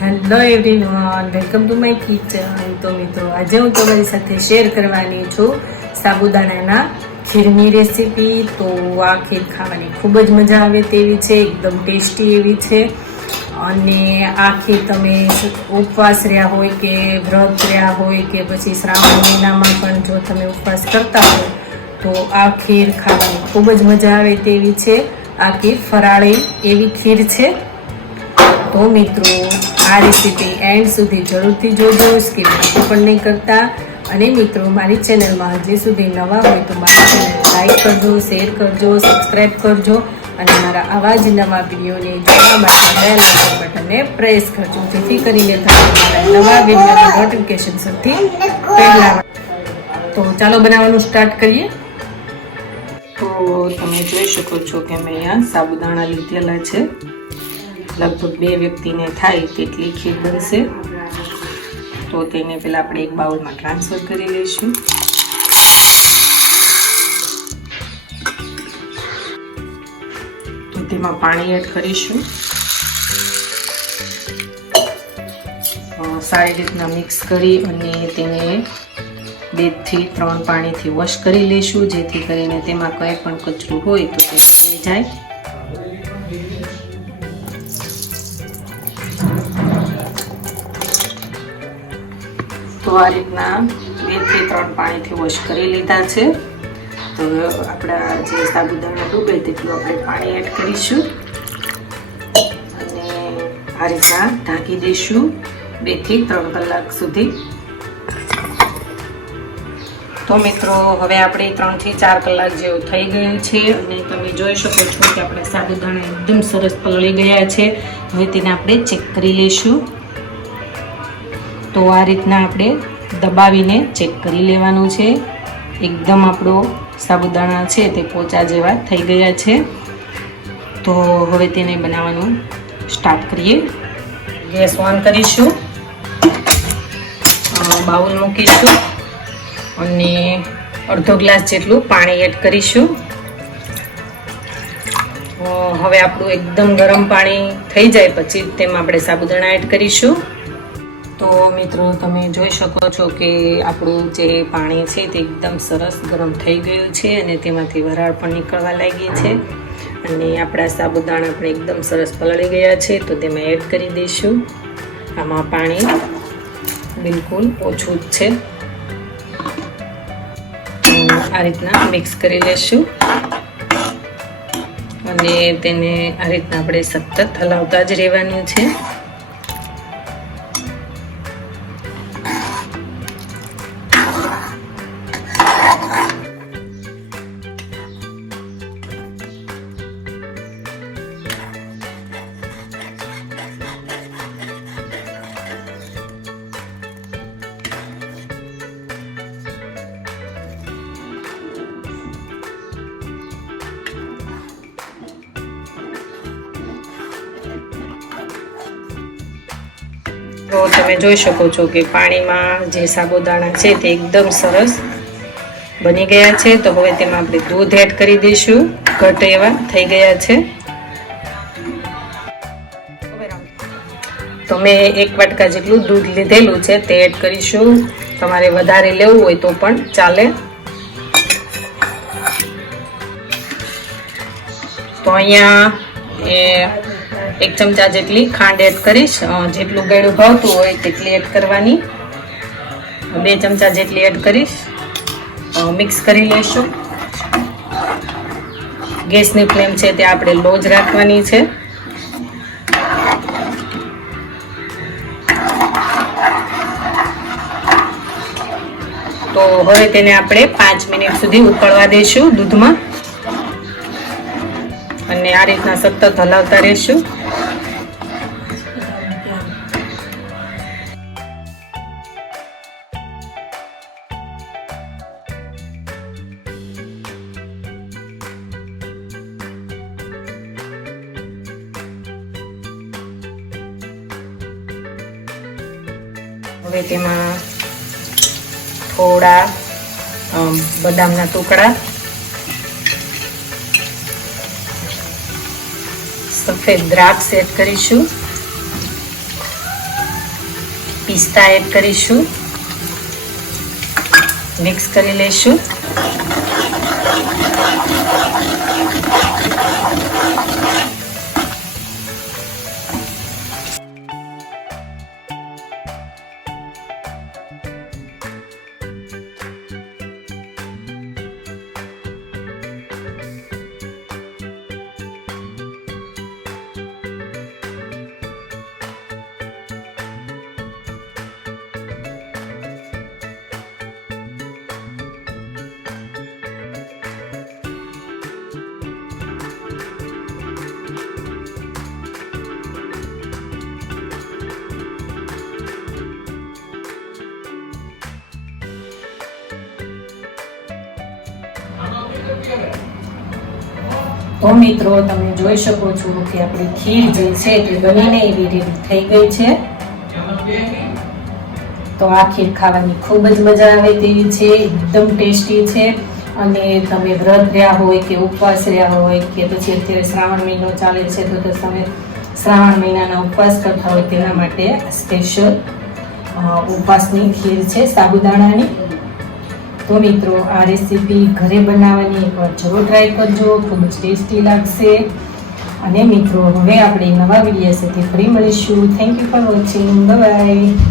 Hello everyone, welcome to my kitchen. તો મિત્રો આજે હું તમારી સાથે શેર કરવાની છું સાબુદાણાના ખીરની રેસીપી। તો આ ખીર ખાવાની ખૂબ જ મજા આવે તેવી છે, એકદમ ટેસ્ટી એવી છે। અને આ ખીર તમે ઉપવાસ રહ્યા હોય કે વ્રત રહ્યા હોય કે પછી શ્રાવણ મહિનામાં પણ જો તમે ઉપવાસ કરતા હોય તો આ ખીર ખાવાની ખૂબ જ મજા આવે તેવી છે। આ ખીર ફરાળી એવી ખીર છે। તો મિત્રો આ રેસીપી એન્ડ સુધી જરૂરથી જોજો, સ્કીપ પણ નહીં કરતા। અને મિત્રો મારી ચેનલમાં હજી સુધી નવા હોય તો મારી ચેનલ લાઈક કરજો, શેર કરજો, સબસ્ક્રાઈબ કરજો અને મારા આવા જ નવા વિડીયોને જોવા માટે બેલ આઇકન બટનને પ્રેસ કરજો, જેથી કરીને તમને મારા નવા વિડીયોની નોટિફિકેશન સૌથી પહેલા। તો ચાલો બનાવવાનું સ્ટાર્ટ કરીએ। તો તમે જોઈ શકો છો કે મેં અહીંયા સાબુદાણા લીધેલા છે, લગભગ 2 વ્યક્તિને થાય તેટલી ખીર બનશે। તો તેને પહેલાં આપણે એક બાઉલમાં ટ્રાન્સફર કરી લઈશું। તો તેમાં પાણી એડ કરીશું, સારી રીતના મિક્સ કરી અને તેને 2 થી 3 પાણીથી વોશ કરી લઈશું, જેથી કરીને તેમાં કંઈ પણ કચરું હોય તો તે નીકળી જાય। તો આ રીતના 2 થી 3 પાણીથી વોશ કરી લીધા છે। તો આપણા જે સાબુદાણા ડૂબે તેટલું આપણે પાણી એડ કરીશું અને આ રીતના ઢાંકી દઈશું 2 થી 3 કલાક સુધી। તો મિત્રો હવે આપણે 3 થી 4 કલાક જેવું થઈ ગયું છે અને તમે જોઈ શકો છો કે આપણે સાબુદાણા એકદમ સરસ પલળી ગયા છે। હવે તેને આપણે ચેક કરી લઈશું। તો આ રીતના આપણે દબાવીને ચેક કરી લેવાનું છે। એકદમ આપણો સાબુદાણા છે તે પોચા જેવા થઈ ગયા છે। તો હવે તેને બનાવવાનું સ્ટાર્ટ કરીએ। ગેસ ઓન કરીશું, બાઉલ મૂકીશું અને અડધો ગ્લાસ જેટલું પાણી એડ કરીશું। હવે આપણું એકદમ ગરમ પાણી થઈ જાય પછી તેમાં આપણે સાબુદાણા એડ કરીશું। તો મિત્રો તમે જોઈ શકો છો કે આપણું જે પાણી છે તે એકદમ સરસ ગરમ થઈ ગયું છે અને તેમાંથી વરાળ પણ નીકળવા લાગી છે અને આપણા સાબુદાણા પણ એકદમ સરસ પલળી ગયા છે। તો તેમાં એડ કરી દઈશું। આમાં પાણી બિલકુલ ઓછું જ છે। આ રીતના મિક્સ કરી લેશું અને તેને આ રીતના આપણે સતત હલાવતા જ રહેવાનું છે। તો તમે જોઈ શકો છો કે પાણીમાં જે સાબુદાણા છે તે એકદમ સરસ બની ગયા છે। તો હવે તેમાં આપણે દૂધ એડ કરી દઈશું, ઘટ એવા થઈ ગયા છે। તો મેં 1 વાટકા જેટલું દૂધ લીધેલું છે તે એડ કરીશું। તમારે વધારે લેવું હોય તો પણ ચાલે। તો અહીંયા 1 ચમચા જેટલી ખાંડ એડ કરીશ, જેટલું ગળ્યું ભાવતું હોય તેટલી એડ કરવાની। 2 ચમચા જેટલી એડ કરીશ, મિક્સ કરી લઈશું। ગેસની ફ્લેમ છે તે આપણે લો જ રાખવાની છે। તો હવે તેને આપણે 5 મિનિટ સુધી ઉકળવા દઈશું દૂધમાં અને આ રીતના સતત હલાવતા રહીશું। હવે તેમાં થોડા બદામના ટુકડા, સફેદ દ્રાક્ષ એડ કરીશું પિસ્તા એડ કરીશું, મિક્સ કરી લઈશું. તો મિત્રો તમે જોઈ શકો છો કે આપણી ખીર જે છે તે બનીને એવી રીતે થઈ ગઈ છે. તો આ ખીર ખાવાની ખૂબ જ મજા આવે તેવી છે, એકદમ ટેસ્ટી છે. અને તમે વ્રત રહ્યા હોય કે ઉપવાસ રહ્યા હોય કે પછી અત્યારે શ્રાવણ મહિનો ચાલે છે તો તમે શ્રાવણ મહિનાના ઉપવાસ કરતા હોય તેના માટે સ્પેશિયલ ઉપવાસની ખીર છે સાબુદાણાની. તો મિત્રો આ રેસીપી ઘરે બનાવવાની એકવાર જરૂર ટ્રાય કરજો, ખૂબ જ ટેસ્ટી લાગશે. અને મિત્રો હવે આપણે નવા વિડીયો સાથે ફરી મળીશું. Thank you for watching. Bye bye.